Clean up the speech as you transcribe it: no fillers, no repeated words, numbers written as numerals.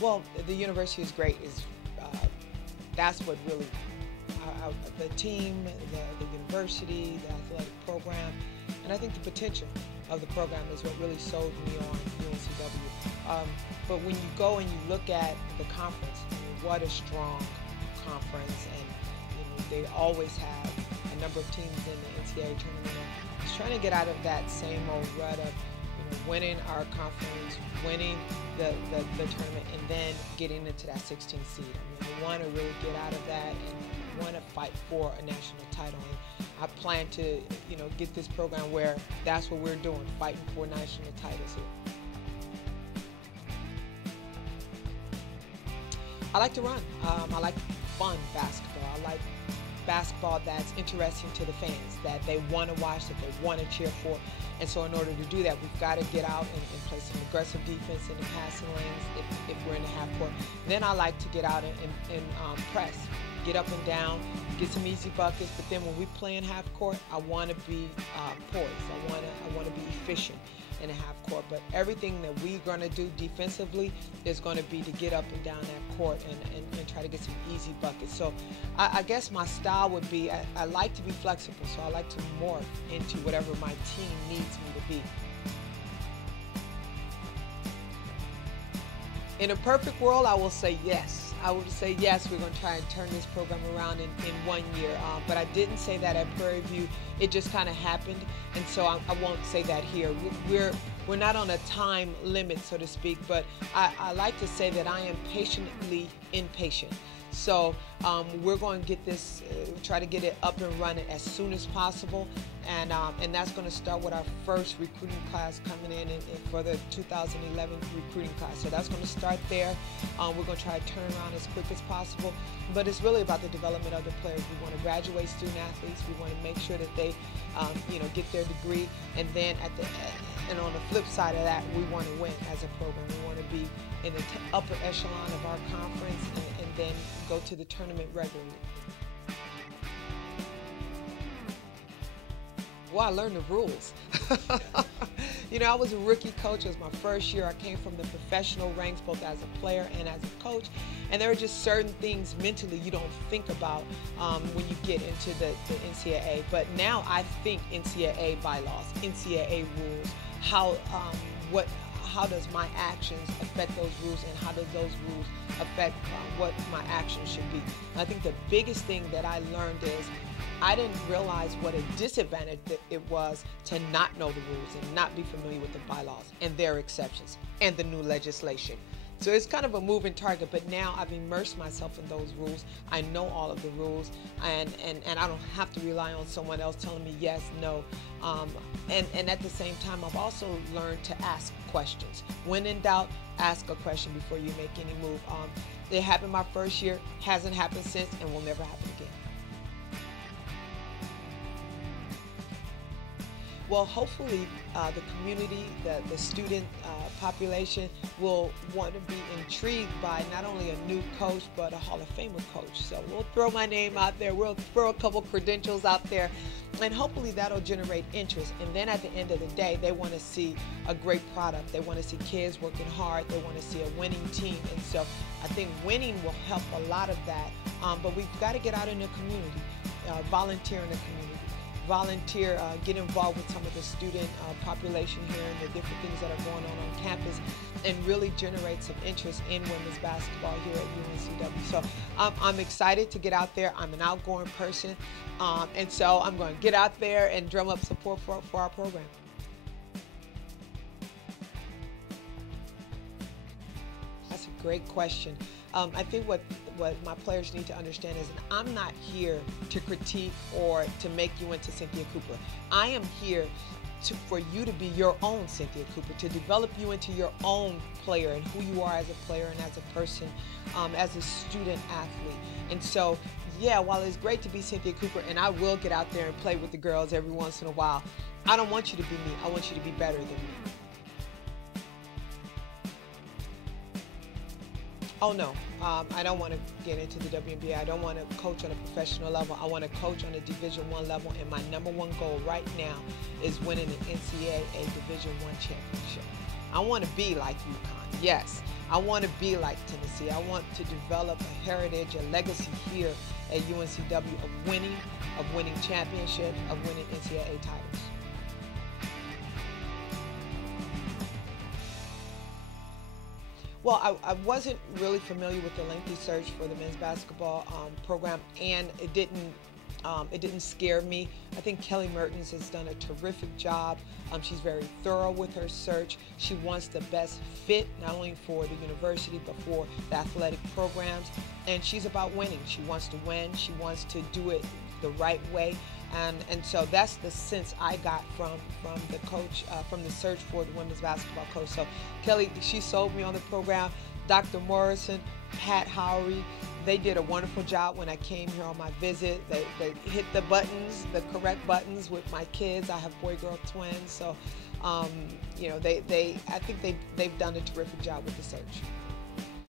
Well, the university is great. That's what really the team, the university, the athletic program, and I think the potential of the program is what really sold me on UNCW. But when you go and you look at the conference, I mean, what a strong conference, and they always have a number of teams in the NCAA tournament. And just trying to get out of that same old rut of winning our conference, winning the tournament, and then getting into that 16th seed. I mean, I want to really get out of that and want to fight for a national title. And I plan to, get this program where that's what we're doing, fighting for national titles here. I like to run. I like fun basketball. I like basketball that's interesting to the fans, that they want to watch, that they want to cheer for. And so in order to do that, we've got to get out and play some aggressive defense in the passing lanes if we're in the half court. Then I like to get out and press, get up and down, get some easy buckets. But then when we play in half court, I want to be poised. I want to be efficient in a half court. But everything that we're going to do defensively is going to be to get up and down that court and try to get some easy buckets. So I guess my style would be, I like to be flexible, so I like to morph into whatever my team needs me to be. In a perfect world, I will say yes. I would say yes, we're going to try and turn this program around in 1 year. But I didn't say that at Prairie View. It just kind of happened, and so I won't say that here. We're not on a time limit, so to speak, but I like to say that I am patiently impatient. So we're going to get this, try to get it up and running as soon as possible, and that's going to start with our first recruiting class coming in for the 2011 recruiting class. So that's going to start there. We're going to try to turn around as quick as possible, but it's really about the development of the players. We want to graduate student athletes. We want to make sure that they, get their degree, and then and on the flip side of that, we want to win as a program. We want to be in the upper echelon of our conference and then go to the tournament regularly. Well, I learned the rules. I was a rookie coach. It was my first year. I came from the professional ranks, both as a player and as a coach. And there are just certain things mentally you don't think about when you get into the NCAA. But now I think NCAA bylaws, NCAA rules, how does my actions affect those rules, and how does those rules affect what my actions should be. And I think the biggest thing that I learned is I didn't realize what a disadvantage it was to not know the rules and not be familiar with the bylaws and their exceptions and the new legislation. So it's kind of a moving target, but now I've immersed myself in those rules. I know all of the rules, and I don't have to rely on someone else telling me yes, no. And at the same time, I've also learned to ask questions. When in doubt, ask a question before you make any move. It happened my first year, hasn't happened since, and will never happen again. Well, hopefully the community, the student population will want to be intrigued by not only a new coach, but a Hall of Famer coach. So we'll throw my name out there, we'll throw a couple credentials out there, and hopefully that'll generate interest. And then at the end of the day, they want to see a great product. They want to see kids working hard. They want to see a winning team. And so I think winning will help a lot of that. But we've got to get out in the community, volunteer in the community. Volunteer, get involved with some of the student population here and the different things that are going on campus, and really generate some interest in women's basketball here at UNCW. So I'm excited to get out there. I'm an outgoing person, and so I'm going to get out there and drum up support for our program. That's a great question. I think what my players need to understand is that I'm not here to critique or to make you into Cynthia Cooper. I am here for you to be your own Cynthia Cooper, to develop you into your own player and who you are as a player and as a person, as a student athlete. And so, yeah, while it's great to be Cynthia Cooper, and I will get out there and play with the girls every once in a while, I don't want you to be me. I want you to be better than me. Oh no, I don't want to get into the WNBA. I don't want to coach on a professional level. I want to coach on a Division I level, and my #1 goal right now is winning an NCAA Division I championship. I want to be like UConn. Yes, I want to be like Tennessee. I want to develop a heritage, a legacy here at UNCW of winning championships, of winning NCAA titles. Well, I wasn't really familiar with the lengthy search for the men's basketball program, and it didn't scare me. I think Kelly Mertens has done a terrific job. She's very thorough with her search. She wants the best fit, not only for the university, but for the athletic programs. And she's about winning. She wants to win. She wants to do it the right way. And so that's the sense I got from the coach, from the search for the women's basketball coach. So Kelly, she sold me on the program. Dr. Morrison, Pat Howery, they did a wonderful job when I came here on my visit. They hit the buttons, the correct buttons with my kids. I have boy-girl twins, so you know, I think they've done a terrific job with the search.